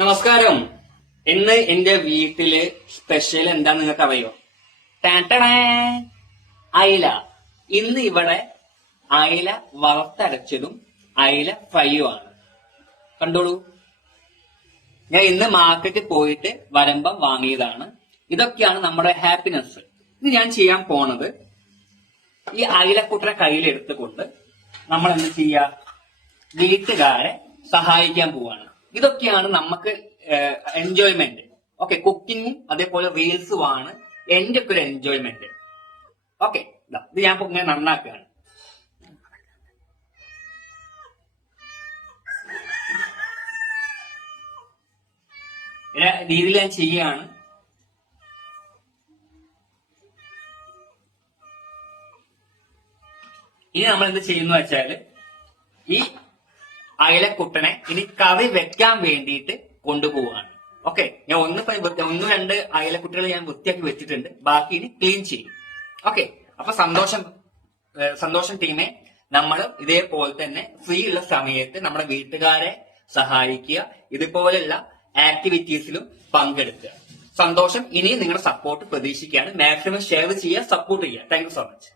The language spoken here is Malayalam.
നമസ്കാരം. ഇന്ന് എന്റെ വീട്ടില് സ്പെഷ്യൽ എന്താ നിങ്ങൾക്ക് അറിയോ? ടാറ്റടേ, അയില. ഇന്ന് ഇവിടെ അയില വറുത്തരച്ചതും അയില ഫ്രൈയും ആണ്. കണ്ടോളൂ. ഞാൻ ഇന്ന് മാർക്കറ്റിൽ പോയിട്ട് വരുമ്പം വാങ്ങിയതാണ്. ഇതൊക്കെയാണ് നമ്മുടെ ഹാപ്പിനെസ്. ഇത് ഞാൻ ചെയ്യാൻ പോണത് ഈ അയിലക്കുട്ടനെ കയ്യിലെടുത്തുകൊണ്ട് നമ്മൾ എന്ത് ചെയ്യാ, വീട്ടുകാരെ സഹായിക്കാൻ പോവാണ്. ഇതൊക്കെയാണ് നമുക്ക് എൻജോയ്മെന്റ്. ഓക്കെ, കുക്കിങ്ങും അതേപോലെ റീൽസും ആണ് എന്റെ ഒക്കെ ഒരു എൻജോയ്മെന്റ്. ഓക്കെ, ഇത് ഞാൻ ഇങ്ങനെ നന്നാക്കുകയാണ്. രീതിയിൽ ഞാൻ ചെയ്യുകയാണ്. ഇനി നമ്മൾ എന്ത് ചെയ്യുന്ന വെച്ചാല് ഈ അയലക്കുട്ടനെ ഇനി കറി വെക്കാൻ വേണ്ടിയിട്ട് കൊണ്ടുപോവാണ്. ഓക്കെ, ഞാൻ ഒന്ന് രണ്ട് അയലക്കുട്ടികൾ ഞാൻ വൃത്തിയാക്കി വെച്ചിട്ടുണ്ട്. ബാക്കി ഇനി ക്ലീൻ ചെയ്യും. ഓക്കെ, അപ്പൊ സന്തോഷം ടീമെ, നമ്മൾ ഇതേപോലെ തന്നെ ഫ്രീ ഉള്ള സമയത്ത് നമ്മുടെ വീട്ടുകാരെ സഹായിക്കുക, ഇതുപോലെയുള്ള ആക്ടിവിറ്റീസിലും പങ്കെടുക്കുക. സന്തോഷം. ഇനിയും നിങ്ങളുടെ സപ്പോർട്ട് പ്രതീക്ഷിക്കുകയാണ്. മാക്സിമം ഷെയർ ചെയ്യുക, സപ്പോർട്ട് ചെയ്യുക. Thank you so much.